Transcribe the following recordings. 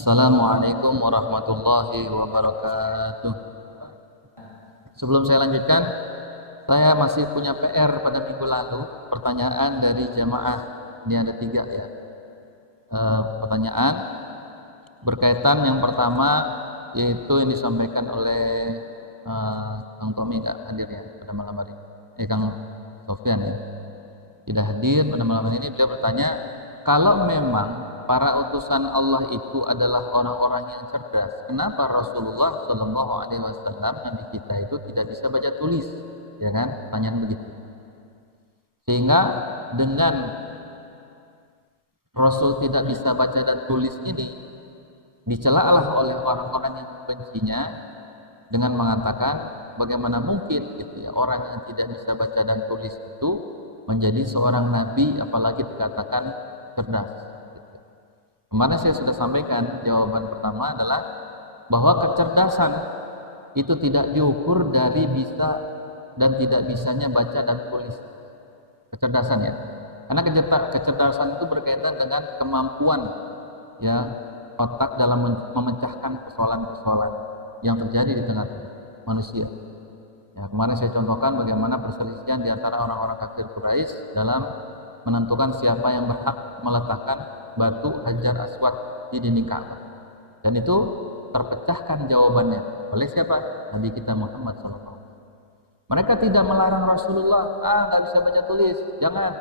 Assalamualaikum warahmatullahi wabarakatuh. Sebelum saya lanjutkan, saya masih punya PR pada minggu lalu. Pertanyaan dari jamaah, ini ada 3 ya. Pertanyaan berkaitan yang pertama, yaitu yang disampaikan oleh Kang Tommy, nggak hadir ya pada malam hari. Kang Sofyan ya, tidak hadir pada malam hari ini. Beliau bertanya, kalau memang para utusan Allah itu adalah orang-orang yang cerdas, kenapa Rasulullah Shallallahu Alaihi Wasallam Nabi kita itu tidak bisa baca tulis, ya kan? Tanyaan begitu. Sehingga dengan Rasul tidak bisa baca dan tulis ini, dicelalah oleh orang-orang yang membencinya dengan mengatakan, bagaimana mungkin gitu ya, orang yang tidak bisa baca dan tulis itu menjadi seorang nabi, apalagi dikatakan cerdas. Kemarin saya sudah sampaikan, jawaban pertama adalah bahwa kecerdasan itu tidak diukur dari bisa dan tidak bisanya baca dan tulis. Kecerdasan ya, karena kecerdasan itu berkaitan dengan kemampuan ya otak dalam memecahkan persoalan-persoalan yang terjadi di tengah manusia. Ya, kemarin saya contohkan bagaimana perselisihan di antara orang-orang kafir Quraisy dalam menentukan siapa yang berhak meletakkan batu Hajar Aswad di dinding Ka'bah. Dan itu terpecahkan jawabannya oleh siapa? Nabi kita Muhammad SAW. Mereka tidak melarang Rasulullah, nggak bisa baca tulis, jangan,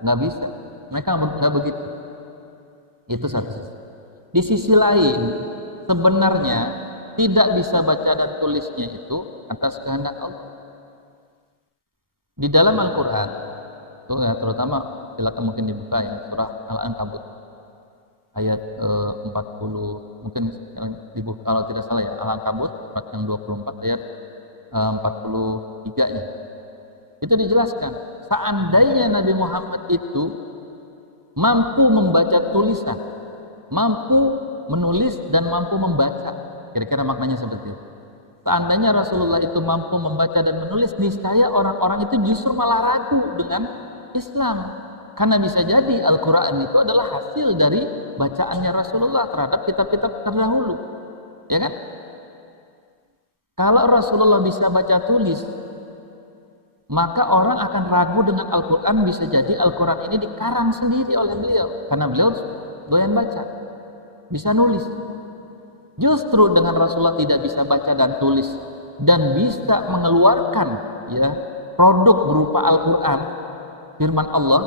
nggak bisa. Mereka nggak begitu. Itu satu sisi. Di sisi lain, sebenarnya tidak bisa baca dan tulisnya itu atas kehendak Allah. Di dalam Al-Quran, itu ya, terutama silakan mungkin dibuka ya, surah Al-Ankabut ayat 40, mungkin dibuka kalau tidak salah ya, Al-Ankabut yang 24 ayat 43 ya. Itu dijelaskan, seandainya Nabi Muhammad itu mampu membaca tulisan, mampu menulis dan mampu membaca, kira-kira maknanya seperti itu. Seandainya Rasulullah itu mampu membaca dan menulis, niscaya orang-orang itu justru malah ragu dengan Islam, karena bisa jadi Al-Quran itu adalah hasil dari bacaannya Rasulullah terhadap kitab-kitab terdahulu, ya kan? Kalau Rasulullah bisa baca tulis, maka orang akan ragu dengan Al-Quran. Bisa jadi Al-Quran ini dikarang sendiri oleh beliau, karena beliau doyan baca, bisa nulis. Justru dengan Rasulullah tidak bisa baca dan tulis dan bisa mengeluarkan ya produk berupa Al-Quran, firman Allah,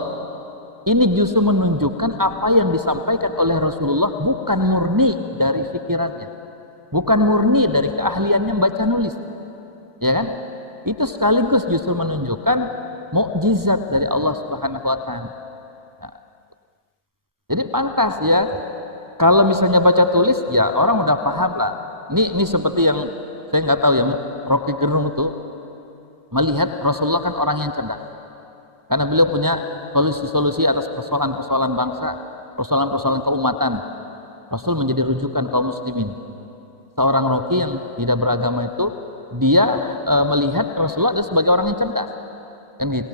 ini justru menunjukkan apa yang disampaikan oleh Rasulullah bukan murni dari pikirannya, bukan murni dari keahliannya baca nulis, ya kan? Itu sekaligus justru menunjukkan mukjizat dari Allah Subhanahu wa taala. Nah, jadi pantas ya kalau misalnya baca tulis, ya orang udah paham lah. Ini seperti yang saya nggak tahu ya, Rocky Gerung itu melihat Rasulullah kan orang yang cerdas, karena beliau punya solusi-solusi atas persoalan-persoalan bangsa, persoalan-persoalan keumatan. Rasul menjadi rujukan kaum muslimin. Seorang Rocky yang tidak beragama itu, dia melihat Rasulullah adalah sebagai orang yang cerdas, kan gitu.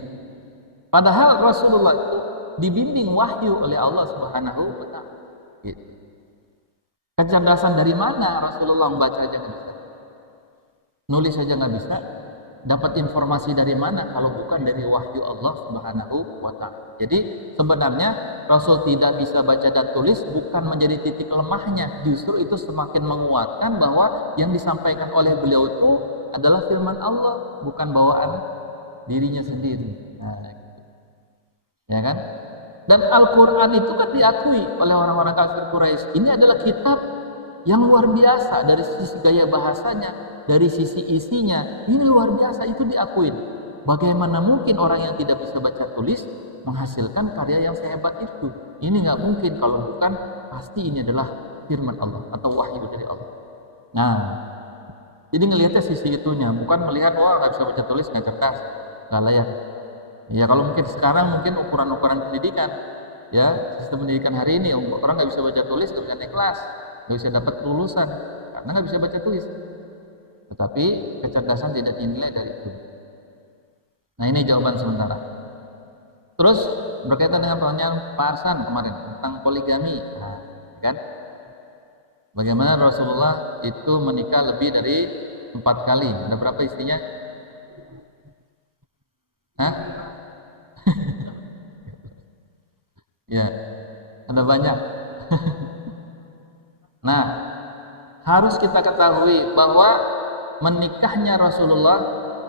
Padahal Rasulullah itu dibimbing wahyu oleh Allah Subhanahu wa taala. Gitu. Kecerdasan dari mana Rasulullah membaca aja nggak bisa, nulis aja nggak bisa, dapat informasi dari mana kalau bukan dari wahyu Allah Subhanahu wa taala. Jadi sebenarnya Rasul tidak bisa baca dan tulis bukan menjadi titik lemahnya, justru itu semakin menguatkan bahwa yang disampaikan oleh beliau itu adalah firman Allah, bukan bawaan dirinya sendiri. Nah, ya kan? Dan Al-Quran itu kan diakui oleh orang-orang kafir Quraisy. Ini adalah kitab yang luar biasa dari sisi gaya bahasanya, dari sisi isinya. Ini luar biasa, itu diakui. Bagaimana mungkin orang yang tidak bisa baca tulis menghasilkan karya yang sehebat itu? Ini nggak mungkin, kalau bukan pasti ini adalah firman Allah atau wahyu dari Allah. Nah, jadi ngelihatnya sisi itunya, bukan melihat wah nggak bisa baca tulis, nggak cerdas, nggak layak. Ya kalau mungkin sekarang mungkin ukuran-ukuran pendidikan, ya sistem pendidikan hari ini orang nggak bisa baca tulis, nggak bisa naik kelas, nggak bisa dapat lulusan karena nggak bisa baca tulis. Tetapi kecerdasan tidak dinilai dari itu. Nah ini jawaban sementara. Terus berkaitan dengan pertanyaan Pak Arsan kemarin tentang poligami, nah, kan? Bagaimana Rasulullah itu menikah lebih dari 4 kali? Ada berapa istrinya? Hah? Ya, ada banyak. Nah, harus kita ketahui bahwa menikahnya Rasulullah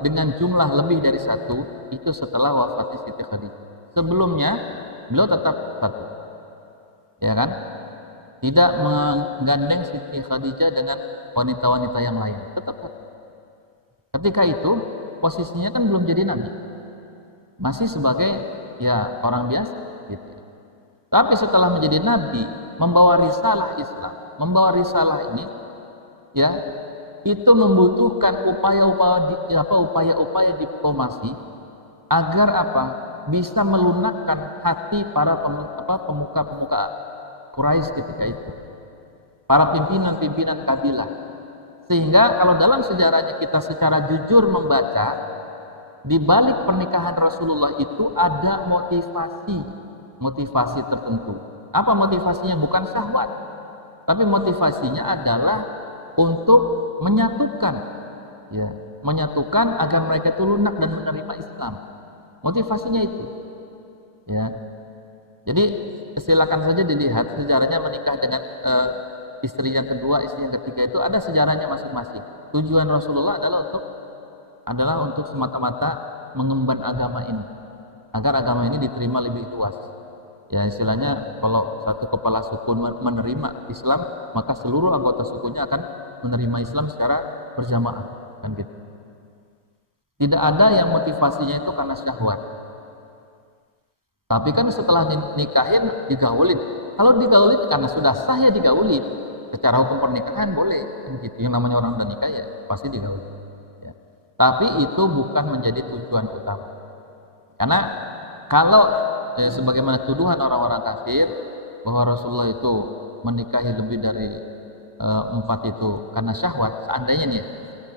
dengan jumlah lebih dari satu itu setelah wafatnya Siti Khadijah. Sebelumnya beliau tetap satu, ya kan? Tidak menggandeng Siti Khadijah dengan wanita-wanita yang lain, tetap satu. Ketika itu posisinya kan belum jadi nabi, masih sebagai ya orang biasa gitu. Tapi setelah menjadi nabi, membawa risalah Islam, membawa risalah ini ya, itu membutuhkan upaya-upaya diplomasi agar apa? Bisa melunakkan hati para pemuka-pemuka Quraisy ketika itu, para pimpinan-pimpinan kabilah. Sehingga kalau dalam sejarahnya kita secara jujur membaca, di balik pernikahan Rasulullah itu ada motivasi tertentu. Apa motivasinya? Bukan syahwat, tapi motivasinya adalah untuk menyatukan, ya, menyatukan agar mereka itu lunak dan menerima Islam. Motivasinya itu, ya. Jadi silakan saja dilihat sejarahnya menikah dengan istri yang kedua, istri yang ketiga itu ada sejarahnya masing-masing. Tujuan Rasulullah adalah untuk semata-mata mengemban agama ini, agar agama ini diterima lebih luas. Ya istilahnya kalau satu kepala suku menerima Islam, maka seluruh anggota sukunya akan menerima Islam secara berjamaah, kan gitu. Tidak ada yang motivasinya itu karena syahwat. Tapi kan setelah nikahin digaulin. Kalau digaulin karena sudah sah ya digaulin. Secara hukum pernikahan boleh, kan gitu. Yang namanya orang udah nikah ya pasti digaulin. Ya. Tapi itu bukan menjadi tujuan utama. Karena kalau sebagaimana tuduhan orang-orang kafir bahwa Rasulullah itu menikahi lebih dari 4 itu karena syahwat, seandainya nih,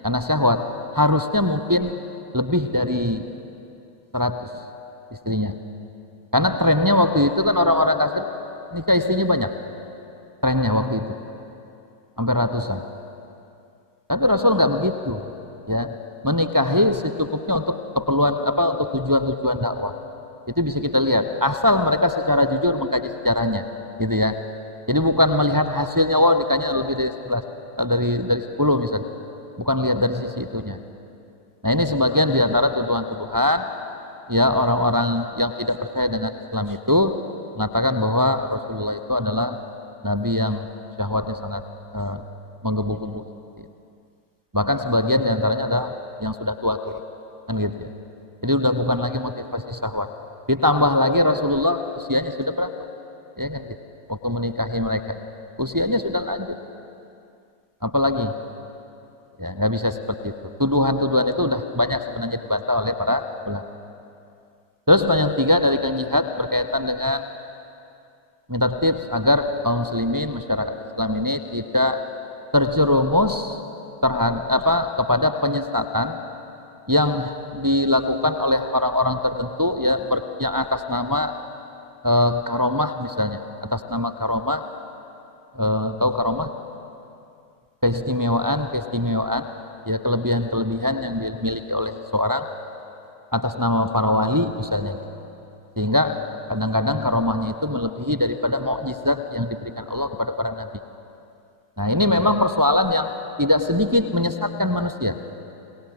karena syahwat, harusnya mungkin lebih dari 100 istrinya. Karena trennya waktu itu kan orang-orang kafir nikah istrinya banyak. Trennya waktu itu hampir ratusan. Tapi Rasul nggak begitu, ya, menikahi secukupnya untuk keperluan untuk tujuan-tujuan dakwah. Itu bisa kita lihat asal mereka secara jujur mengkaji sejarahnya, gitu ya. Jadi bukan melihat hasilnya, wah nikahnya lebih dari 11, dari 10 misalnya, bukan lihat dari sisi itunya. Nah ini sebagian di antara tuduhan-tuduhan ya orang-orang yang tidak percaya dengan Islam itu mengatakan bahwa Rasulullah itu adalah nabi yang syahwatnya sangat menggebu-gebu. Bahkan sebagian di antaranya adalah yang sudah tua, kan gitu. Jadi udah bukan lagi motivasi syahwat. Ditambah lagi Rasulullah usianya sudah berapa? Ya kan gitu. Waktu menikahi mereka, usianya sudah lanjut. Apalagi? Ya, nggak bisa seperti itu. Tuduhan-tuduhan itu udah banyak sebenarnya dibantah oleh para ulama. Terus yang ketiga dari Kang Jihad berkaitan dengan minta tips agar kaum muslimin, masyarakat Islam ini tidak terjerumus kepada penyesatan yang dilakukan oleh orang-orang tertentu ya, yang atas nama karomah misalnya, atas nama karomah, tahu karomah? Keistimewaan ya, kelebihan-kelebihan yang dimiliki oleh seseorang atas nama para wali misalnya, sehingga kadang-kadang karomahnya itu melebihi daripada mukjizat yang diberikan Allah kepada para nabi. Nah ini memang persoalan yang tidak sedikit menyesatkan manusia.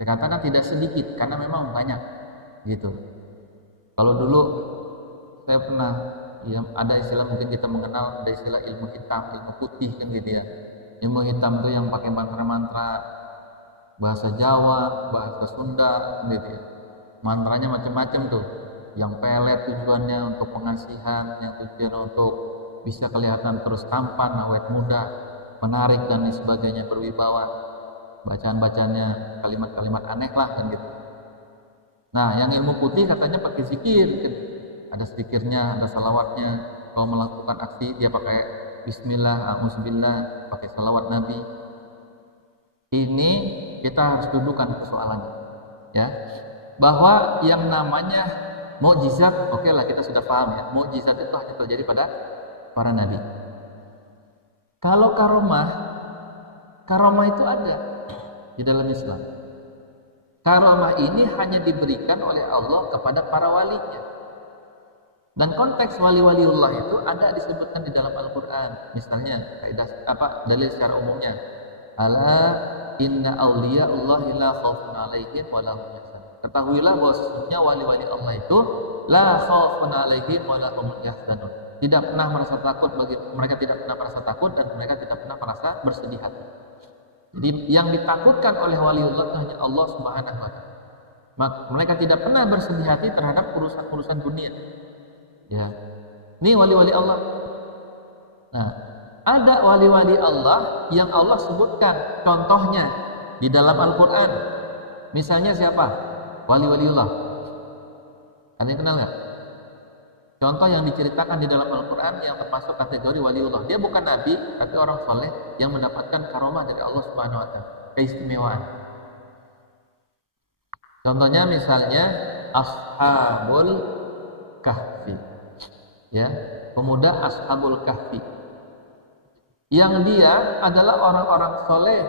Saya katakan tidak sedikit karena memang banyak gitu. Kalau dulu saya pernah ya, ada istilah mungkin kita mengenal, ada istilah ilmu hitam, ilmu putih kan gitu ya. Ilmu hitam itu yang pakai mantra-mantra bahasa Jawa, bahasa Sunda gitu ya. Mantranya macam-macam tuh. Yang pelet tujuannya untuk pengasihan, yang tujuan untuk bisa kelihatan terus tampan, awet muda, menarik dan sebagainya, berwibawa. Bacaan-bacanya kalimat-kalimat aneh lah kan gitu. Nah, yang ilmu putih katanya pakai zikir, ada zikirnya, ada salawatnya. Kalau melakukan aksi dia pakai Bismillah, Auzubillah, pakai salawat Nabi. Ini kita harus dudukan persoalannya, ya. Bahwa yang namanya mukjizat, oke lah kita sudah paham ya. Mukjizat itu hanya terjadi pada para nabi. Kalau karomah itu ada di dalam Islam. Karomah ini hanya diberikan oleh Allah kepada para walinya. Dan konteks wali-waliullah itu ada disebutkan di dalam Al-Quran. Misalnya dalil secara umumnya, ala inna awliya Allahi la khawfun alaihim wa la hum yahzanun. Ketahuilah bahwa sesungguhnya wali-wali Allah itu la khawfun alaihim wa la hum yahzanun. Tidak pernah merasa takut mereka tidak pernah merasa takut dan mereka tidak pernah merasa bersedih hati. Jadi yang ditakutkan oleh waliullah itu hanya Allah Subhanahu wa taala. Mereka tidak pernah bersedih hati terhadap urusan-urusan dunia. Ya. Ini wali-wali Allah. Nah, ada wali-wali Allah yang Allah sebutkan contohnya di dalam Al-Quran. Misalnya siapa? Wali-waliullah. Kalian kenal nggak? Contoh yang diceritakan di dalam Al-Quran yang termasuk kategori waliullah. Dia bukan nabi, tapi orang soleh yang mendapatkan karomah dari Allah Subhanahu wa taala, keistimewaan. Contohnya misalnya Ashabul Kahfi. Ya, pemuda Ashabul Kahfi. Yang dia adalah orang-orang soleh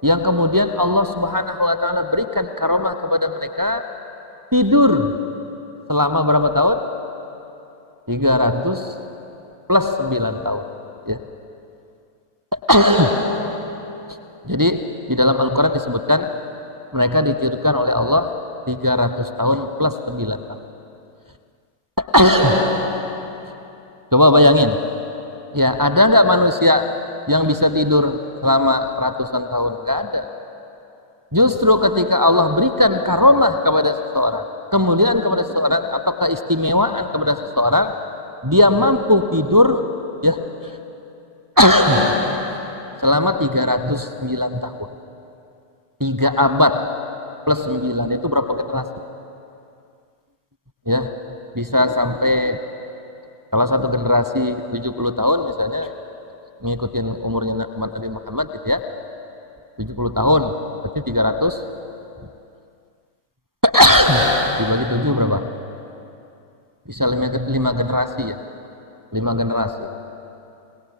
yang kemudian Allah Subhanahu wa taala berikan karomah kepada mereka tidur selama berapa tahun? 300 plus 9 tahun, ya. Jadi di dalam Al-Quran disebutkan mereka ditidurkan oleh Allah 300 tahun plus 9 tahun. Coba bayangin, ya, ada nggak manusia yang bisa tidur selama ratusan tahun? Nggak ada. Justru ketika Allah berikan karomah kepada seseorang, kemuliaan kepada seseorang atau keistimewaan kepada seseorang, dia mampu tidur, ya, selama 309 tahun, 3 abad plus 9 itu berapa generasi? Ya, bisa sampai kalau satu generasi 70 tahun misalnya, mengikuti umurnya Nabi Muhammad gitu ya, 70 tahun berarti 300 dibagi 7 berapa? Bisa 5 generasi, ya, 5 generasi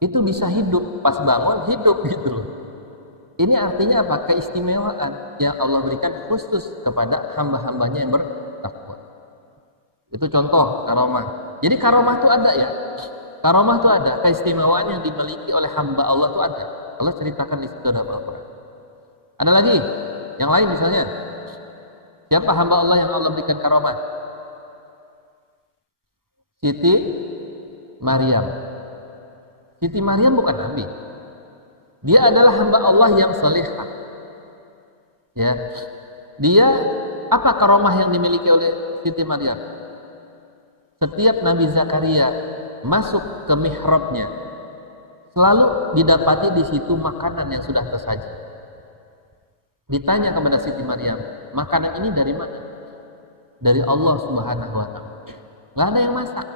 itu bisa hidup, pas bangun hidup gitu loh. Ini artinya apa? Keistimewaan yang Allah berikan khusus kepada hamba-hambanya yang bertakwa. Itu contoh karomah. Jadi karomah itu ada, ya. Karomah itu ada, keistimewaan yang dimiliki oleh hamba Allah itu ada. Allah ceritakan di situ dalam Al-Quran. Ada lagi yang lain, misalnya siapa hamba Allah yang Allah berikan karomah? Siti Maryam. Siti Maryam bukan nabi. Dia adalah hamba Allah yang salihah. Ya. Dia apa karomah yang dimiliki oleh Siti Maryam? Setiap Nabi Zakaria masuk ke mihrabnya, selalu didapati di situ makanan yang sudah tersaji. Ditanya kepada Siti Maryam, makanan ini dari mana? Dari Allah Subhanahu wa taala. Nggak ada yang masak.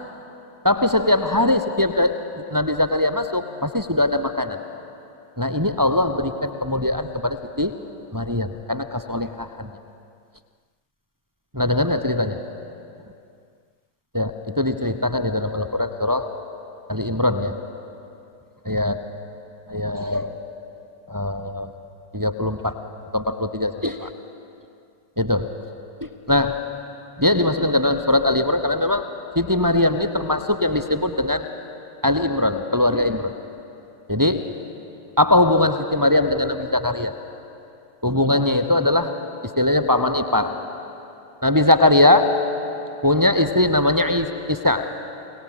Tapi setiap hari, setiap Nabi Zakaria masuk, pasti sudah ada makanan. Nah, ini Allah berikan kemuliaan kepada Siti Maryam karena kesolehaannya. Nah, dengar nggak ceritanya? Ya, itu diceritakan di dalam Al-Quran surah Ali Imran, ya, ayat 34 atau 43 sekitar. Itu. Nah, dia dimasukkan ke dalam surat Ali Imran karena memang Siti Maryam ini termasuk yang disebut dengan Ali Imran, keluarga Imran. Jadi apa hubungan Siti Maryam dengan Nabi Zakaria? Hubungannya itu adalah istilahnya paman ipar. Nabi Zakaria punya istri namanya Isa.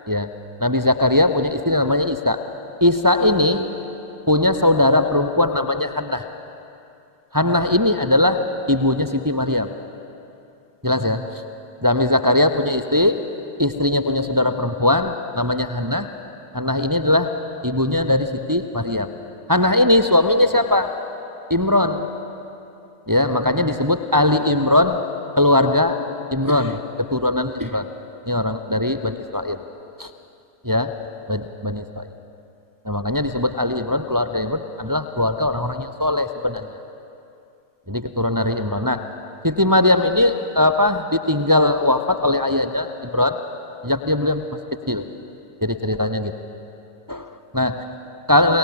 Ya, Nabi Zakaria punya istri namanya Isa. Isa ini punya saudara perempuan namanya Hannah. Hannah ini adalah ibunya Siti Maryam. Jelas, ya? Nabi Zakaria punya istri, istrinya punya saudara perempuan namanya Hannah. Hannah ini adalah ibunya dari Siti Maryam. Hannah ini suaminya siapa? Imran. Ya, makanya disebut Ali Imran, keluarga Imran, keturunan Imran. Ini orang dari Bani Israel. Ya, Bani Israel. Nah, makanya disebut Ali Imran, keluarga Imran adalah keluarga orang-orang yang soleh sebenarnya. Jadi keturunan dari Imran. Nah, Siti Maryam ini ditinggal wafat oleh ayahnya Imran sejak dia belum masih kecil. Jadi ceritanya gitu. Nah, Karena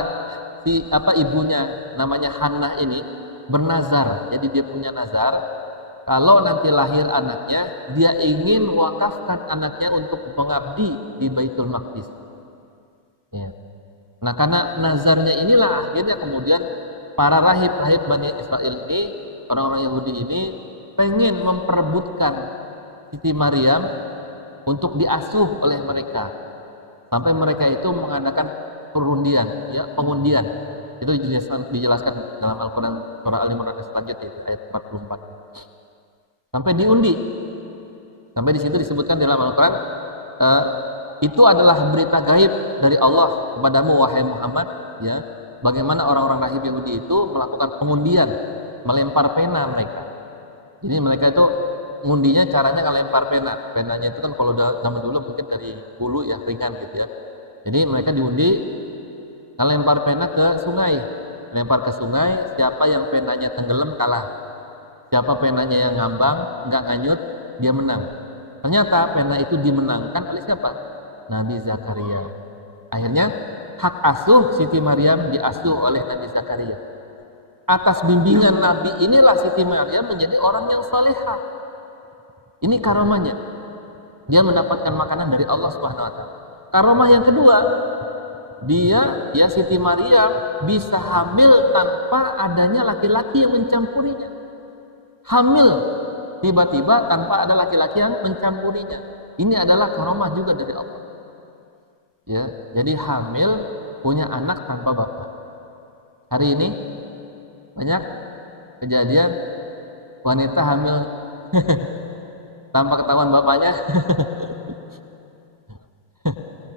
ibunya namanya Hannah ini bernazar, jadi dia punya nazar kalau nanti lahir anaknya dia ingin mewakafkan anaknya untuk mengabdi di Baitul Maqdis. Ya. Nah, karena nazarnya inilah akhirnya kemudian para rahib-rahib Bani Israel ini, orang-orang Yahudi ini pengen memperebutkan Siti Maryam untuk diasuh oleh mereka. Sampai mereka itu mengadakan perundian, ya, pengundian. Itu dijelaskan dalam Al-Qur'an surah Al-Imran selanjutnya ayat 44. Sampai diundi. Sampai di situ disebutkan dalam Al-Qur'an itu adalah berita gaib dari Allah kepadamu wahai Muhammad, ya. Bagaimana orang-orang rahib Yahudi itu melakukan pengundian, melempar pena mereka. Jadi mereka itu ngundinya caranya ngelempar pena. Penanya itu kan kalau zaman dulu mungkin dari bulu ya, ringan gitu ya. Jadi mereka diundi ngelempar pena ke sungai. Lempar ke sungai, siapa yang penanya tenggelam kalah. Siapa penanya yang ngambang, nggak nganyut, dia menang. Ternyata pena itu dimenangkan oleh siapa? Nabi Zakaria. Akhirnya hak asuh Siti Maryam diasuh oleh Nabi Zakaria. Atas bimbingan Nabi inilah Siti Maryam menjadi orang yang salehah. Ini karamahnya. Dia mendapatkan makanan dari Allah Subhanahu wa taala. Karamah yang kedua, dia ya Siti Maryam bisa hamil tanpa adanya laki-laki yang mencampurinya. Hamil tiba-tiba tanpa ada laki-laki yang mencampurinya. Ini adalah karamah juga dari Allah. Ya, jadi hamil punya anak tanpa bapak. Hari ini banyak kejadian wanita hamil tanpa ketahuan bapaknya.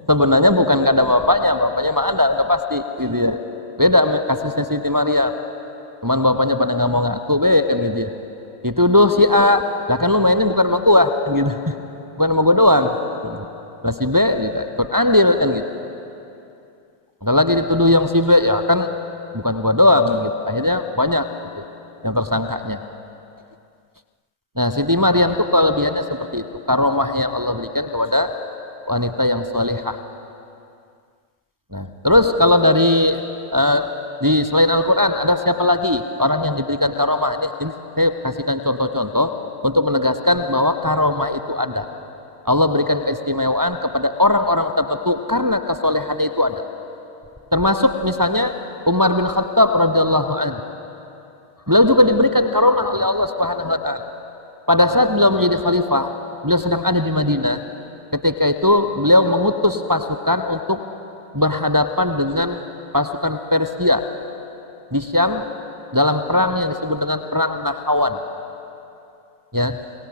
Sebenarnya bukan karena bapaknya mah ada, nggak pasti gitu ya. Beda kasusnya Siti Maryam. Cuman bapaknya pada nggak mau ngaku, kan gitu ya. Itu si A, lah kan lu mainnya bukan sama gua gitu. Bukan sama gua doang. Nah si B ikut andil kan gitu. Ada lagi dituduh yang si B, ya kan bukan gua doang gitu. Akhirnya banyak gitu, yang tersangkanya. Nah Siti Maryam itu kelebihannya seperti itu, karomah yang Allah berikan kepada wanita yang salehah. Nah terus kalau dari di selain Al-Quran ada siapa lagi orang yang diberikan karomah? Ini saya kasihkan contoh-contoh untuk menegaskan bahwa karomah itu ada. Allah berikan keistimewaan kepada orang-orang tertentu karena kesolehannya itu ada. Termasuk misalnya Umar bin Khattab radhiyallahu anhu. Beliau juga diberikan karomah oleh Allah Subhanahu wa taala. Pada saat beliau menjadi khalifah, beliau sedang ada di Madinah. Ketika itu beliau mengutus pasukan untuk berhadapan dengan pasukan Persia di Syam dalam perang yang disebut dengan perang Nahrawan. Ya,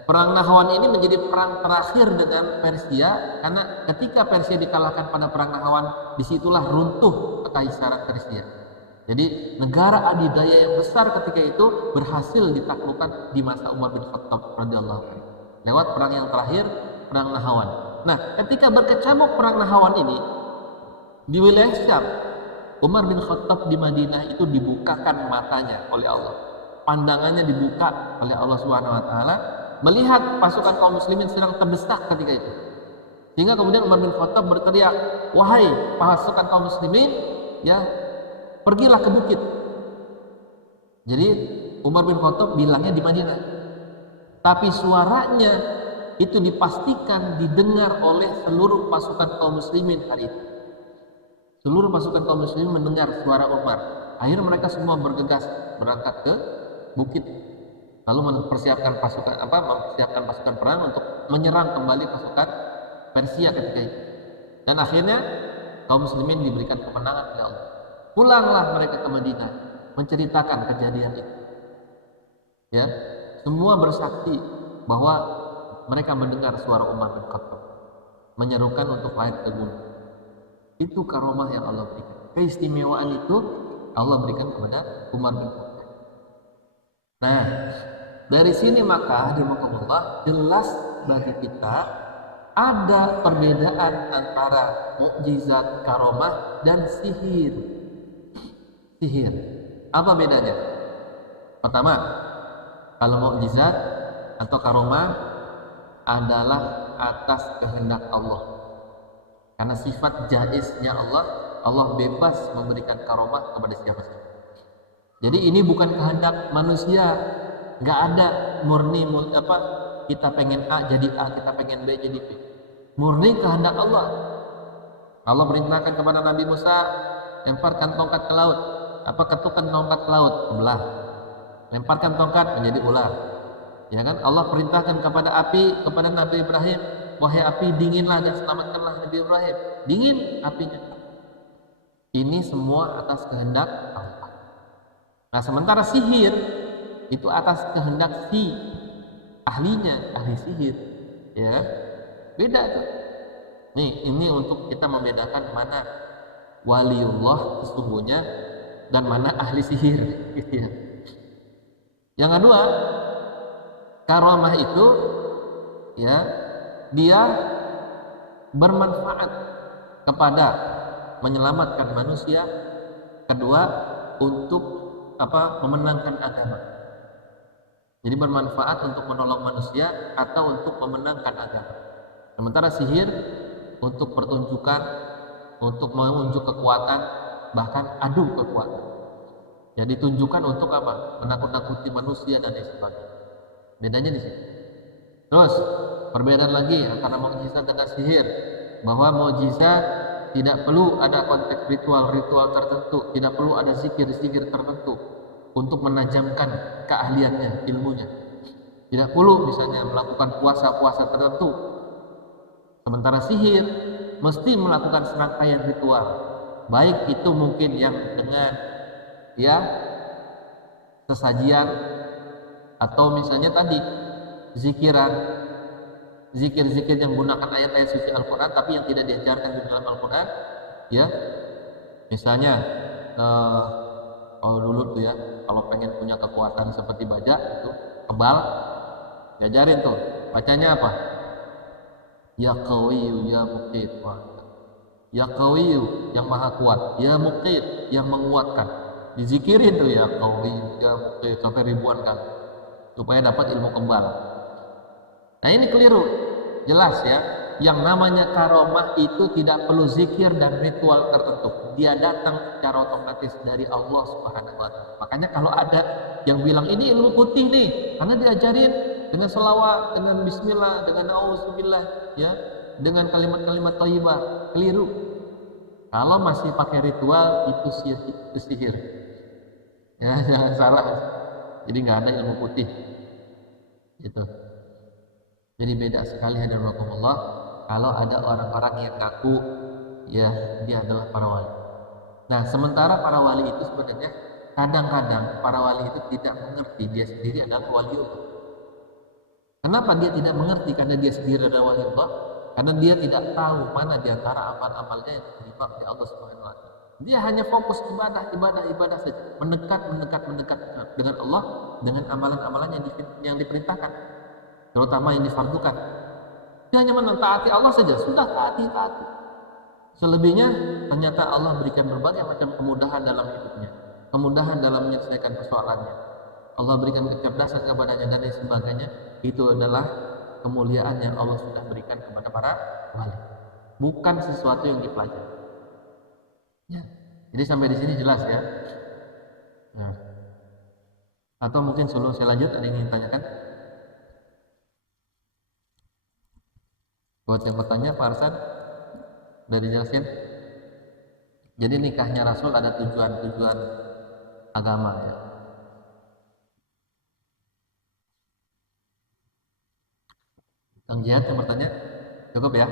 perang Nahrawan ini menjadi perang terakhir dengan Persia karena ketika Persia dikalahkan pada perang Nahrawan, disitulah runtuh kekaisaran Persia. Jadi negara adidaya yang besar ketika itu berhasil ditaklukkan di masa Umar bin Khattab radhiyallahu anhu lewat perang yang terakhir, perang Nahrawan. Nah, ketika berkecamuk perang Nahrawan ini di wilayah Syam, Umar bin Khattab di Madinah itu dibukakan matanya oleh Allah. Pandangannya dibuka oleh Allah Subhanahu wa taala melihat pasukan kaum muslimin sedang terdesak ketika itu. Sehingga kemudian Umar bin Khattab berteriak, "Wahai pasukan kaum muslimin, ya, pergilah ke bukit." Jadi Umar bin Khattab bilangnya di Madinah. Tapi suaranya itu dipastikan didengar oleh seluruh pasukan kaum muslimin hari itu. Seluruh pasukan kaum muslimin mendengar suara Umar. Akhirnya mereka semua bergegas berangkat ke bukit, lalu mempersiapkan pasukan perang untuk menyerang kembali pasukan Persia ketika itu. Dan akhirnya kaum muslimin diberikan kemenangan oleh Allah. Pulanglah mereka ke Madinah menceritakan kejadian itu. Ya, semua bersaksi bahwa mereka mendengar suara Umar bin Khattab menyerukan untuk naik ke gunung. Itu karomah yang Allah berikan. Keistimewaan itu Allah berikan kepada Umar bin Khattab. Nah, dari sini maka rahimakumullah jelas bagi kita ada perbedaan antara mukjizat, karomah dan sihir. Sihir. Apa bedanya? Pertama, kalau mukjizat atau karomah adalah atas kehendak Allah. Karena sifat jaiznya Allah Allah bebas memberikan karomah kepada siapa saja. Jadi ini bukan kehendak manusia, nggak ada murni kita pengen A jadi A, kita pengen B jadi B. Murni kehendak Allah. Allah perintahkan kepada Nabi Musa, lemparkan tongkat ke laut, ketukkan tongkat ke laut, belah. Lemparkan tongkat menjadi ular. Ya kan? Allah perintahkan kepada api, kepada Nabi Ibrahim, wahai api dinginlah dan selamatkanlah Nabi Ibrahim. Dingin apinya. Ini semua atas kehendak Allah. Nah, sementara sihir itu atas kehendak si ahlinya, ahli sihir. Ya kan? Beda tuh. Nih, ini untuk kita membedakan mana waliullah sesungguhnya dan mana ahli sihir. Gitu ya. Yang kedua, karomah itu ya dia bermanfaat kepada menyelamatkan manusia, kedua untuk memenangkan agama. Jadi bermanfaat untuk menolong manusia atau untuk memenangkan agama. Sementara sihir untuk pertunjukan, untuk menunjuk kekuatan, bahkan adu kekuatan. Jadi tunjukkan untuk apa? Menakut-nakuti manusia dan lain sebagainya. Bedanya di sini. Terus perbedaan lagi antara mukjizat dengan sihir, bahwa mukjizat tidak perlu ada konteks ritual tertentu, tidak perlu ada zikir tertentu untuk menajamkan keahliannya, ilmunya. Tidak perlu misalnya melakukan puasa tertentu. Sementara sihir mesti melakukan serangkaian ritual, baik itu mungkin yang dengan sesajian atau misalnya tadi zikir-zikir yang menggunakan ayat-ayat suci Al-Quran tapi yang tidak diajarkan di dalam Al-Quran, ya. Misalnya kalau dulu tuh ya, kalau pengen punya kekuatan seperti baja itu kebal, diajarin tuh bacanya apa? Ya Qawiyu ya Muqit, ya Qawiyu yang maha kuat, ya Muqit yang menguatkan. Dizikirin tuh ya Qawiyu ya Muqit sampai ribuan kali supaya dapat ilmu kembal. Nah, ini keliru. Jelas ya, yang namanya karomah itu tidak perlu zikir dan ritual tertentu. Dia datang secara otomatis dari Allah Subhanahu wa taala. Makanya kalau ada yang bilang ini ilmu putih nih, karena diajarin dengan selawat, dengan bismillah, dengan auzubillah, ya, dengan kalimat-kalimat thayyibah, keliru. Kalau masih pakai ritual itu sihir. Ya, jangan salah. Jadi nggak ada ilmu putih. Gitu. Jadi beda sekali hadirullah kalau ada orang-orang yang ngaku ya dia adalah para wali. Nah, sementara para wali itu sebenarnya kadang-kadang para wali itu tidak mengerti dia sendiri adalah waliullah. Kenapa dia tidak mengerti? Karena dia sendiri adalah waliullah, karena dia tidak tahu mana di antara amal-amalnya yang diterima oleh Allah Subhanahu wa taala. Dia hanya fokus ibadah saja, mendekat dengan Allah dengan amalan-amalan yang diperintahkan, terutama yang difardukan. Dia hanya mentaati Allah saja, sudah taati. Selebihnya ternyata Allah berikan berbagai macam kemudahan dalam hidupnya, kemudahan dalam menyelesaikan persoalannya. Allah berikan kecerdasan kepadanya dan lain sebagainya. Itu adalah kemuliaan yang Allah sudah berikan kepada para wali, bukan sesuatu yang dipelajari. Ya. Jadi sampai di sini jelas ya. Nah. Atau mungkin sebelum saya lanjut ada yang ingin tanyakan? Buat yang bertanya, Pak Arsan, udah dijelasin? Jadi nikahnya Rasul ada tujuan agama ya. Kang Jihad yang bertanya, cukup ya?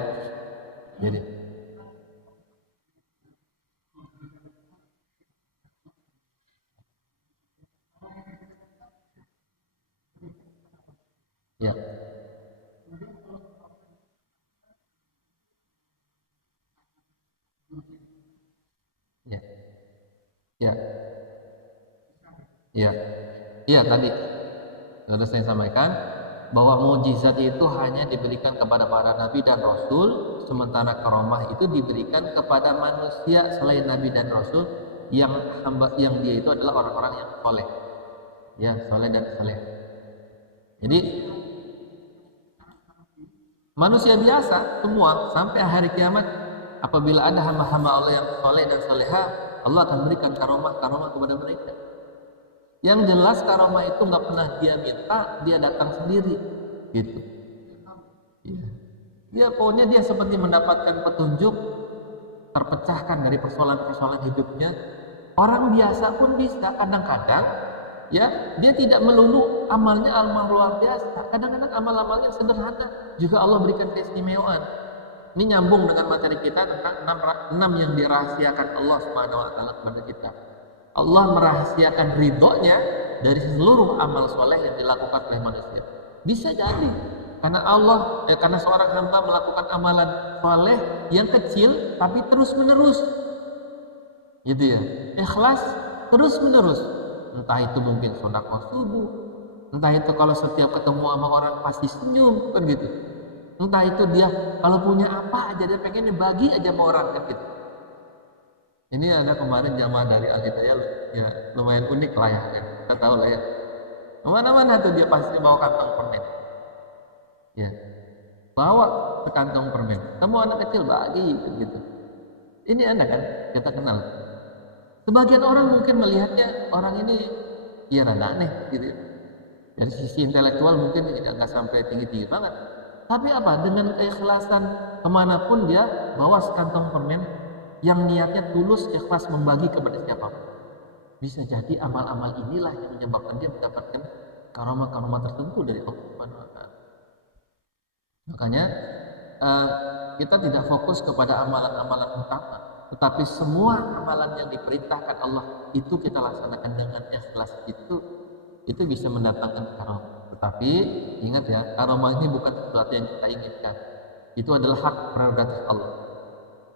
Jadi ya. Ya. Ya. Iya. Iya tadi sudah saya sampaikan bahwa mukjizat itu hanya diberikan kepada para nabi dan rasul, sementara karomah itu diberikan kepada manusia selain nabi dan rasul yang dia itu adalah orang-orang yang soleh. Ya, soleh dan saleh. Jadi manusia biasa semua sampai hari kiamat apabila ada hamba-hamba Allah yang soleh dan soleha, Allah akan berikan karomah kepada mereka. Yang jelas karomah itu nggak pernah dia minta, dia datang sendiri, gitu. Ya. Dia pokoknya dia seperti mendapatkan petunjuk, terpecahkan dari persoalan-persoalan hidupnya. Orang biasa pun bisa kadang-kadang, ya, dia tidak melulu amalnya amal luar biasa. Kadang-kadang amal-amalnya sederhana juga Allah berikan keistimewaan. Ini nyambung dengan materi kita tentang 6 yang dirahasiakan Allah Subhanahu wa taala kepada kita. Allah merahasiakan ridhonya dari seluruh amal soleh yang dilakukan oleh manusia. Bisa jadi karena seorang hamba melakukan amalan soleh yang kecil tapi terus menerus, gitu ya, ikhlas terus menerus. Entah itu mungkin sedekah subuh, entah itu kalau setiap ketemu sama orang pasti senyum, kan gitu. Entah itu dia kalau punya apa aja dia pengen bagi aja sama orang, kan gitu. Ini ada kemarin jamaah dari Al Hidayah, ya lumayan unik lah ya, kan? Kita tahu lah ya. Kemana-mana tuh dia pasti bawa kantong permen, ya, bawa ke kantong permen. Kamu anak kecil bagi, gitu. Ini anak kan kita kenal. Sebagian orang mungkin melihatnya orang ini ya rada aneh, gitu. Dari sisi intelektual mungkin nggak sampai tinggi-tinggi banget. Tapi apa? Dengan keikhlasan kemanapun dia bawa sekantong permen yang niatnya tulus ikhlas membagi kepada siapapun. Bisa jadi amal-amal inilah yang menyebabkan dia mendapatkan karomah-karomah tertentu dari Allah Subhanahu wa taala. Makanya kita tidak fokus kepada amalan-amalan utama, tetapi semua amalan yang diperintahkan Allah itu kita laksanakan dengan ikhlas, itu bisa mendatangkan karomah. Tetapi ingat ya, karomah ini bukan sesuatu yang kita inginkan. Itu adalah hak prerogatif Allah.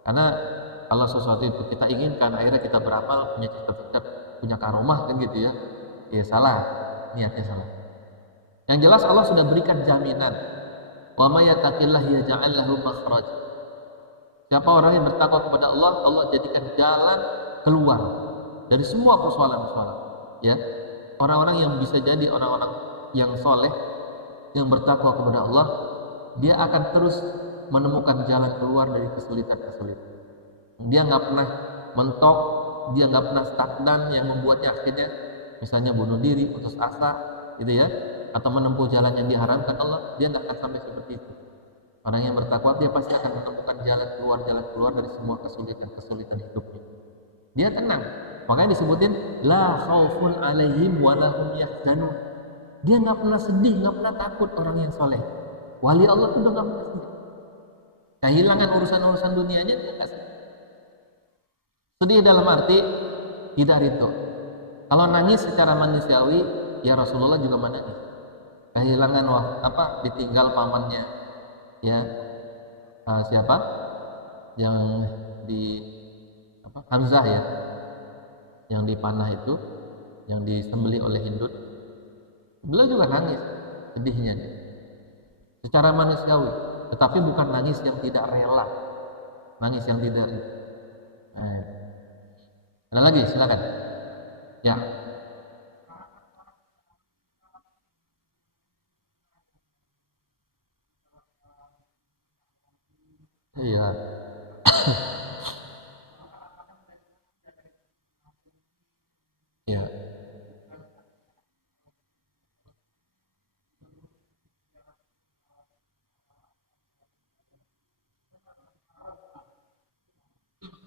Karena kalau sesuatu itu kita inginkan, akhirnya kita beramal, punya cita-cita, punya karomah, kan gitu ya. Ya salah, niatnya salah. Yang jelas Allah sudah berikan jaminan. Wa may yattaqillah yaj'al lahu makhraj. Siapa orang yang bertakwa kepada Allah, Allah jadikan jalan keluar dari semua persoalan-persoalan. Ya, orang-orang yang bisa jadi orang-orang yang soleh, yang bertakwa kepada Allah, dia akan terus menemukan jalan keluar dari kesulitan-kesulitan. Dia nggak pernah mentok, dia nggak pernah stagnan yang membuatnya akhirnya misalnya bunuh diri, putus asa, gitu ya, atau menempuh jalan yang diharamkan Allah. Dia nggak akan sampai seperti itu. Orang yang bertakwa dia pasti akan menemukan jalan keluar dari semua kesulitan hidupnya. Dia tenang. Makanya disebutin la khaufun alaihim wa lahum yahzanun. Dia nggak pernah sedih, nggak pernah takut orang yang soleh. Wali Allah itu udah nggak pernah sedih. Kehilangan urusan-urusan dunianya dia nggak sedih. Sedih dalam arti tidak ridho. Kalau nangis secara manusiawi, ya Rasulullah juga menangis. Kehilangan ditinggal pamannya, ya siapa? Yang di Hamzah ya, yang dipanah itu, yang disembelih oleh Hindun. Beliau juga nangis sedihnya secara manusiawi, tetapi bukan nangis yang tidak rela, nangis yang tidak. Ada lagi, silakan. Ya. Iya. Iya.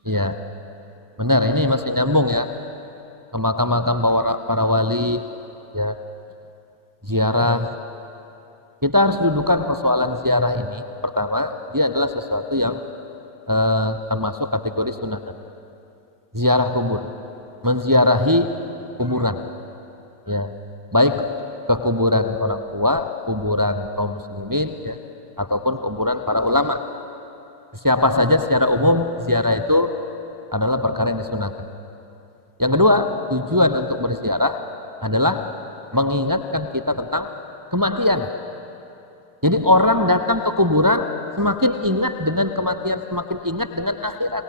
Iya. Benar, ini masih nyambung ya ke makam-makam para wali, ya, ziarah. Kita harus dudukan persoalan ziarah ini. Pertama, dia adalah sesuatu yang termasuk kategori sunnah. Ziarah kubur, menziarahi kuburan, ya, baik ke kuburan orang tua, kuburan kaum muslimin, ya, ataupun kuburan para ulama. Siapa saja secara umum ziarah itu adalah perkara yang disunahkan. Yang kedua, tujuan untuk berziarah adalah mengingatkan kita tentang kematian. Jadi orang datang ke kuburan semakin ingat dengan kematian, semakin ingat dengan akhirat.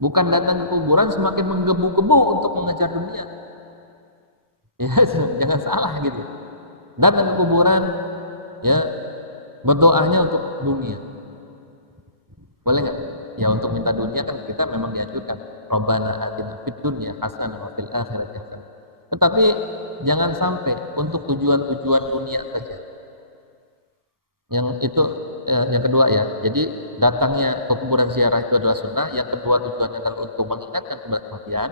Bukan datang ke kuburan semakin menggebu-gebu untuk mengejar dunia. Ya, jangan salah gitu. Datang ke kuburan, ya, berdoanya untuk dunia. Boleh nggak? Ya untuk minta dunia kan kita memang dianjurkan. Rabbana atina fid dunya hasanah wa fil akhirati hasanah. Tetapi jangan sampai untuk tujuan-tujuan dunia saja. Yang itu yang kedua ya. Jadi datangnya ke kuburan ziarah itu adalah sunnah. Yang kedua tujuannya adalah untuk mengingatkan kepada kematian.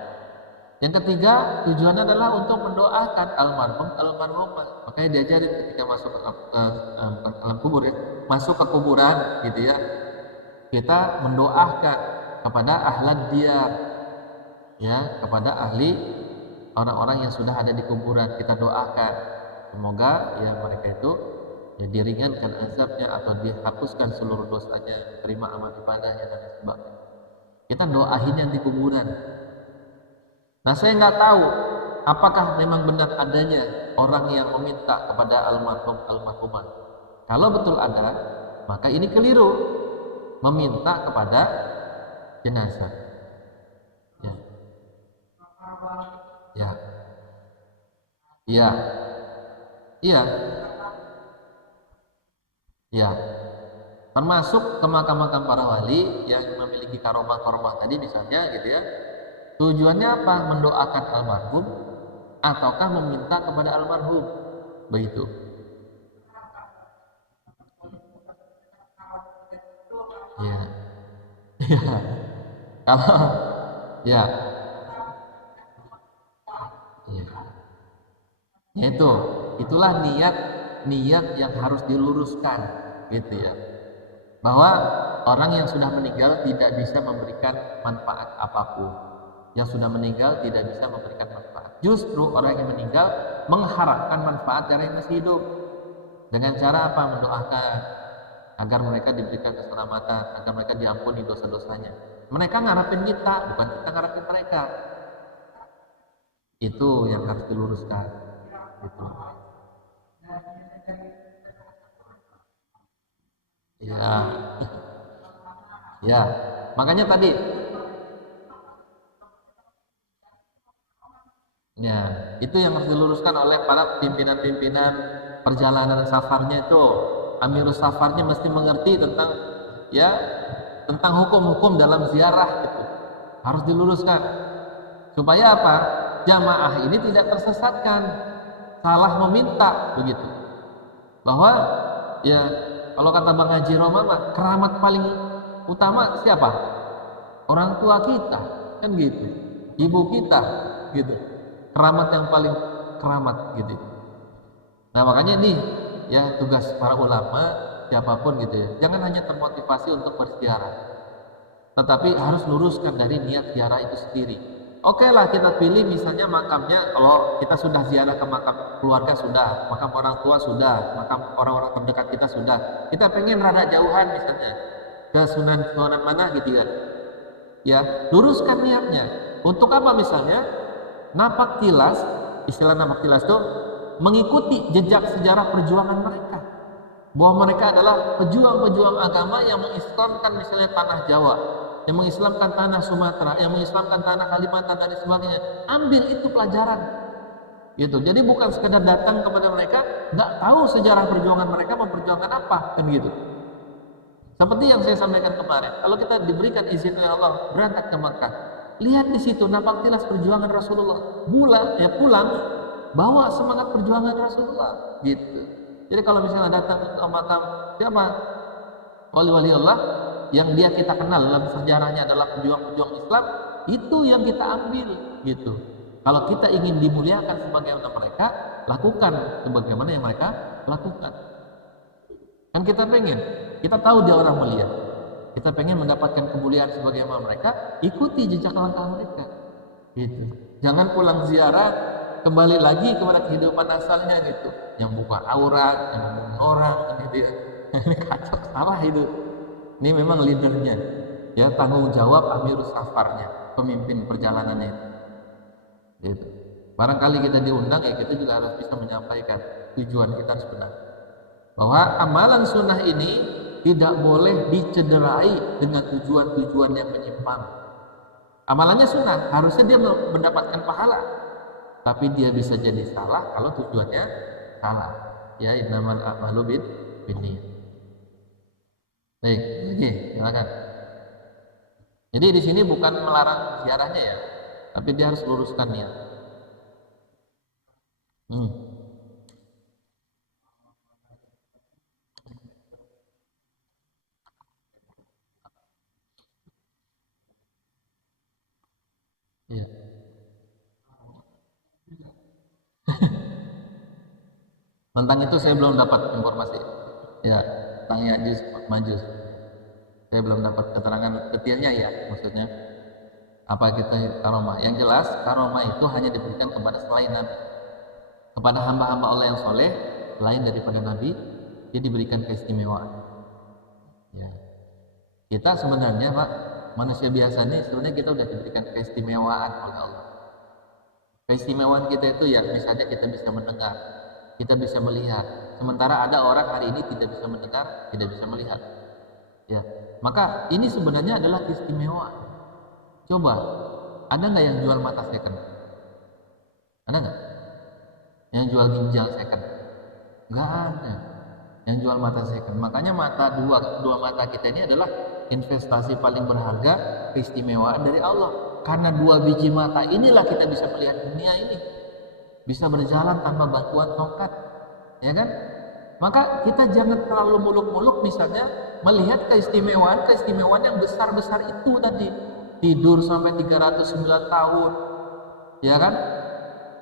Yang ketiga tujuannya adalah untuk mendoakan almarhum almarhumah. Makanya diajarin ketika masuk ke alam kubur ya, masuk ke kuburan gitu ya, kita mendoakan kepada ahlan diyar ya, kepada ahli orang-orang yang sudah ada di kuburan. Kita doakan semoga ya mereka itu ya diringankan azabnya atau dihapuskan seluruh dosanya, terima amal ibadahnya dan lain sebagainya. Kita doain yang di kuburan. Nah, saya nggak tahu apakah memang benar adanya orang yang meminta kepada almarhum almarhumah. Kalau betul ada, maka ini keliru meminta kepada jenazah. Ya, ya, iya, iya, iya. Termasuk ke makam-makam para wali yang memiliki karomah-karomah tadi misalnya gitu ya. Tujuannya apa? Mendoakan almarhum ataukah meminta kepada almarhum? Begitu. Ya. Ya. Kalau ya, ya. Ya itu, itulah niat yang harus diluruskan gitu ya. Bahwa orang yang sudah meninggal tidak bisa memberikan manfaat apapun. Yang sudah meninggal tidak bisa memberikan manfaat. Justru orang yang meninggal mengharapkan manfaat dari yang masih hidup. Dengan cara apa? Mendoakan agar mereka diberikan keselamatan, agar mereka diampuni dosa-dosanya. Mereka ngarapin kita, bukan kita ngarapin mereka. Itu yang harus diluruskan. Gitu. Ya, ya. Makanya tadi, ya, itu yang harus diluruskan oleh para pimpinan-pimpinan perjalanan safarnya itu. Amirus safarnya mesti mengerti tentang ya tentang hukum-hukum dalam ziarah itu. Harus diluruskan supaya apa? Jamaah ini tidak tersesatkan, salah meminta begitu. Bahwa ya kalau kata Bang Haji Roma keramat paling utama siapa? Orang tua kita, kan gitu. Ibu kita, gitu. Keramat yang paling keramat gitu. Nah, makanya nih ya tugas para ulama siapapun gitu ya. Jangan hanya termotivasi untuk berziarah, tetapi harus luruskan dari niat ziarah itu sendiri. Oke lah kita pilih misalnya makamnya, kalau kita sudah ziarah ke makam keluarga sudah, makam orang tua sudah, makam orang-orang terdekat kita sudah. Kita pengen rada jauhan misalnya ke Sunan mana gitu ya. Ya, luruskan niatnya. Untuk apa misalnya? Napak tilas, istilah napak tilas itu mengikuti jejak sejarah perjuangan mereka. Bahwa mereka adalah pejuang-pejuang agama yang mengislamkan misalnya tanah Jawa, yang mengislamkan tanah Sumatera, yang mengislamkan tanah Kalimantan dan sebagainya. Ambil itu pelajaran. Gitu. Jadi bukan sekedar datang kepada mereka, nggak tahu sejarah perjuangan mereka memperjuangkan apa, kan gitu. Seperti yang saya sampaikan kemarin, kalau kita diberikan izin oleh Allah berangkat ke Makkah, lihat di situ nampak jelas perjuangan Rasulullah. Pulang bawa semangat perjuangan Rasulullah, gitu. Jadi kalau misalnya datang ke makam siapa wali-wali Allah yang dia kita kenal dalam sejarahnya adalah pejuang-pejuang Islam, itu yang kita ambil, gitu. Kalau kita ingin dimuliakan sebagaimana mereka, lakukan sebagaimana yang mereka lakukan. Kan kita pengen, kita tahu dia orang mulia, kita pengen mendapatkan kemuliaan sebagaimana mereka, ikuti jejak langkah mereka gitu. Jangan pulang ziarah kembali lagi kepada kehidupan asalnya gitu, yang buka aurat, yang ngomongin orang gitu ya. Ini kacau, salah itu. Ini memang leadernya ya, tanggung jawab amirus safarnya, pemimpin perjalanannya gitu. Barangkali kita diundang ya, kita juga harus bisa menyampaikan tujuan kita sebenarnya, bahwa amalan sunnah ini tidak boleh dicederai dengan tujuan-tujuan yang menyimpang. Amalannya sunnah, harusnya dia mendapatkan pahala, tapi dia bisa jadi salah kalau tujuannya salah. Ya, innamal a'malu binniyat. Baik, lagi silakan. Jadi di sini bukan melarang ziarahnya ya, tapi dia harus luruskan niat. Hmm. Iya. Tentang itu saya belum dapat informasi. Ya, tentang Ya'juj Ma'juj. Saya belum dapat keterangan detailnya ya, maksudnya apa kita karomah. Yang jelas karomah itu hanya diberikan kepada selain Nabi, kepada hamba-hamba Allah yang soleh lain daripada Nabi, dia diberikan keistimewaan. Ya. Kita sebenarnya Pak, manusia biasa ini sebenarnya kita udah diberikan keistimewaan oleh Allah. Keistimewaan kita itu ya misalnya kita bisa mendengar, kita bisa melihat. Sementara ada orang hari ini tidak bisa mendengar, tidak bisa melihat. Ya, maka ini sebenarnya adalah keistimewaan. Coba, ada nggak yang jual mata second? Ada nggak? Yang jual ginjal second? Nggak ada. Yang jual mata second. Makanya dua mata kita ini adalah investasi paling berharga, keistimewaan dari Allah. Karena dua biji mata inilah kita bisa melihat dunia ini, bisa berjalan tanpa bantuan tongkat, ya kan? Maka kita jangan terlalu muluk-muluk misalnya melihat keistimewaan yang besar-besar itu tadi. Tidur sampai 309 tahun, ya kan?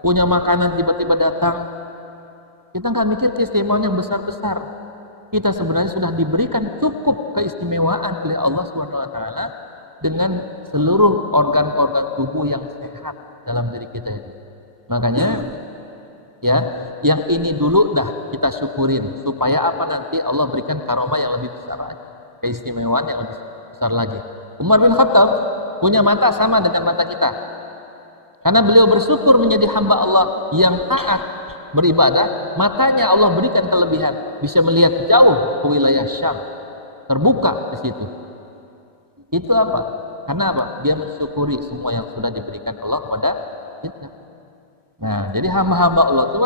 Punya makanan tiba-tiba datang. Kita nggak mikir keistimewaan yang besar-besar. Kita sebenarnya sudah diberikan cukup keistimewaan oleh Allah SWT dengan seluruh organ-organ tubuh yang sehat dalam diri kita ini. Makanya ya, yang ini dulu dah kita syukurin supaya apa nanti Allah berikan karomah yang lebih besar lagi, keistimewaan yang lebih besar lagi. Umar bin Khattab punya mata sama dengan mata kita. Karena beliau bersyukur menjadi hamba Allah yang taat beribadah, matanya Allah berikan kelebihan, bisa melihat jauh ke wilayah Syam, terbuka ke situ. Itu apa? Karena apa? Dia mensyukuri semua yang sudah diberikan Allah kepada kita. Nah, jadi hamba-hamba Allah itu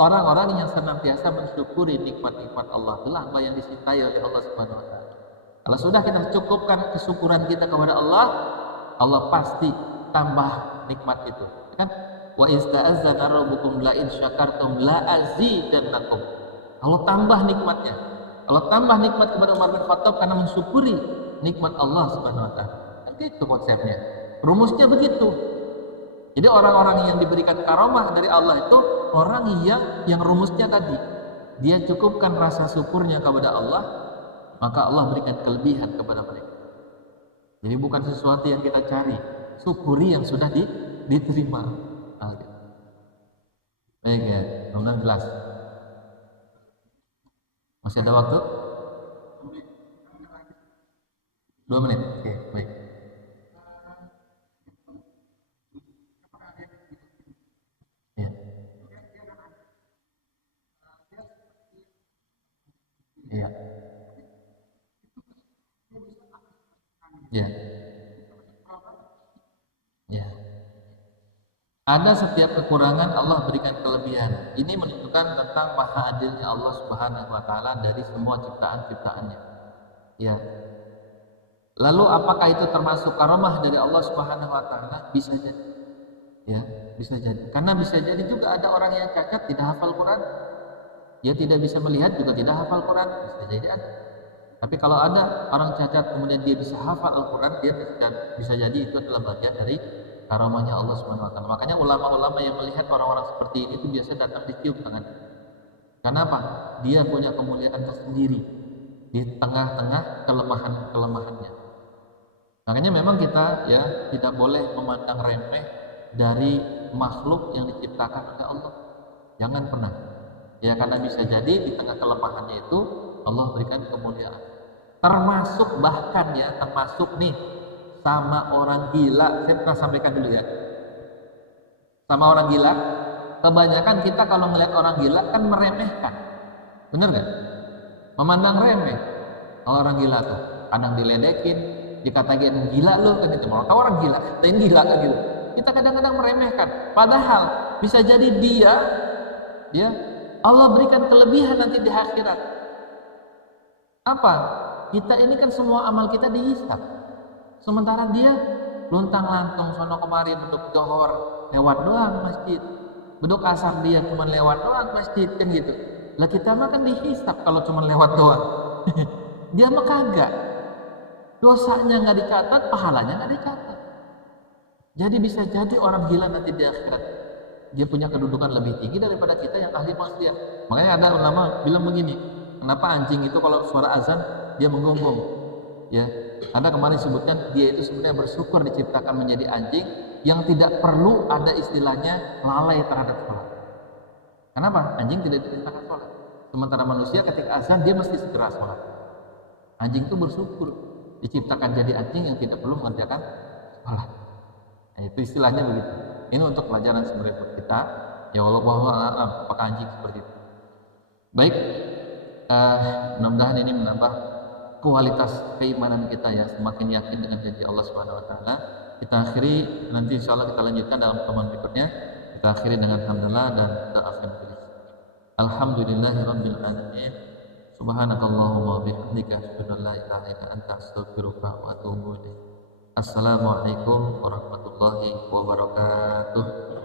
orang-orang yang senantiasa mensyukuri nikmat-nikmat Allah, itulah hamba yang dicintai oleh Allah Subhanahu wa taala. Kalau sudah kita cukupkan kesyukuran kita kepada Allah, Allah pasti tambah nikmat itu. Kan? Wa ista'azzana rabbukum la in syakartum la azidannakum. Allah tambah nikmatnya. Allah tambah nikmat kepada Umar bin Khattab karena mensyukuri nikmat Allah Subhanahu wa taala. Itu konsepnya. Rumusnya begitu. Jadi orang-orang yang diberikan karomah dari Allah itu orang yang rumusnya tadi, dia cukupkan rasa syukurnya kepada Allah, maka Allah berikan kelebihan kepada mereka. Jadi bukan sesuatu yang kita cari, syukuri yang sudah diterima. Baik ya, mudah-mudahan jelas. Masih ada waktu? 2 menit. Oke, baik. Ya. Iya. Ya. Ya. Ada setiap kekurangan Allah berikan kelebihan. Ini menunjukkan tentang maha adilnya Allah Subhanahu wa taala dari semua ciptaan-ciptaannya. Ya. Lalu apakah itu termasuk karomah dari Allah Subhanahu wa taala? Bisa jadi. Ya, bisa jadi. Karena bisa jadi juga ada orang yang cacat tidak hafal Quran. Dia tidak bisa melihat juga tidak hafal Quran. Bisa jadi ada. Tapi kalau ada orang cacat kemudian dia bisa hafal Al-Quran, dia bisa jadi itu adalah bagian dari karomahnya Allah Subhanahu wa taala. Makanya ulama-ulama yang melihat orang-orang seperti ini itu biasa datang dicium tangannya. Kenapa? Dia punya kemuliaan tersendiri di tengah-tengah kelemahan-kelemahannya. Makanya memang kita ya tidak boleh memandang remeh dari makhluk yang diciptakan oleh Allah. Jangan pernah. Ya karena bisa jadi di tengah kelemahannya itu Allah berikan kemuliaan. Termasuk bahkan ya, termasuk nih sama orang gila. Saya pernah sampaikan dulu ya. Sama orang gila, kebanyakan kita kalau melihat orang gila kan meremehkan. Bener gak? Memandang remeh. Kalau orang gila tuh, kadang diledekin, dikatakan gila lo kan itu. Mau tahu orang gila, dan gila kan gitu. Kita kadang-kadang meremehkan. Padahal bisa jadi dia Allah berikan kelebihan nanti di akhirat. Apa? Kita ini kan semua amal kita dihisab. Sementara dia luntang-lantung sono kemari beduk johor lewat doang masjid. Beduk asar dia cuma lewat doang masjid kan gitu. Lah kita mah kan dihisap kalau cuma lewat doang. Dia mah kagak. Dosanya nggak dicatat, pahalanya nggak dicatat. Jadi bisa jadi orang gila nanti di akhirat dia punya kedudukan lebih tinggi daripada kita yang ahli maksiat. Makanya ada ulama bilang begini, kenapa anjing itu kalau suara azan dia menggonggong? Ya, ada kemarin sebutkan dia itu sebenarnya bersyukur diciptakan menjadi anjing yang tidak perlu ada istilahnya lalai terhadap sholat. Kenapa? Anjing tidak diperintahkan sholat. Sementara manusia ketika azan dia mesti segera sholat. Anjing itu bersyukur diciptakan jadi anjing yang tidak perlu mengerjakan sholat. Nah, itu istilahnya begitu. Ini untuk pelajaran sebenarnya buat kita. Ya Allah, apakah anjing seperti itu? Baik, mudah-mudahan ini menambah kualitas keimanan kita ya, semakin yakin dengan janji Allah Subhanahu wa taala. Kita akhiri, nanti insya Allah kita lanjutkan dalam pertemuan berikutnya. Kita akhiri dengan hamdalah dan doa tulis. Alhamdulillahirabbil alamin. Subhanakallahumma wa bihamdika asyhadu an la ilaha illa anta astaghfiruka wa atubu ilaik. Assalamualaikum warahmatullahi wabarakatuh.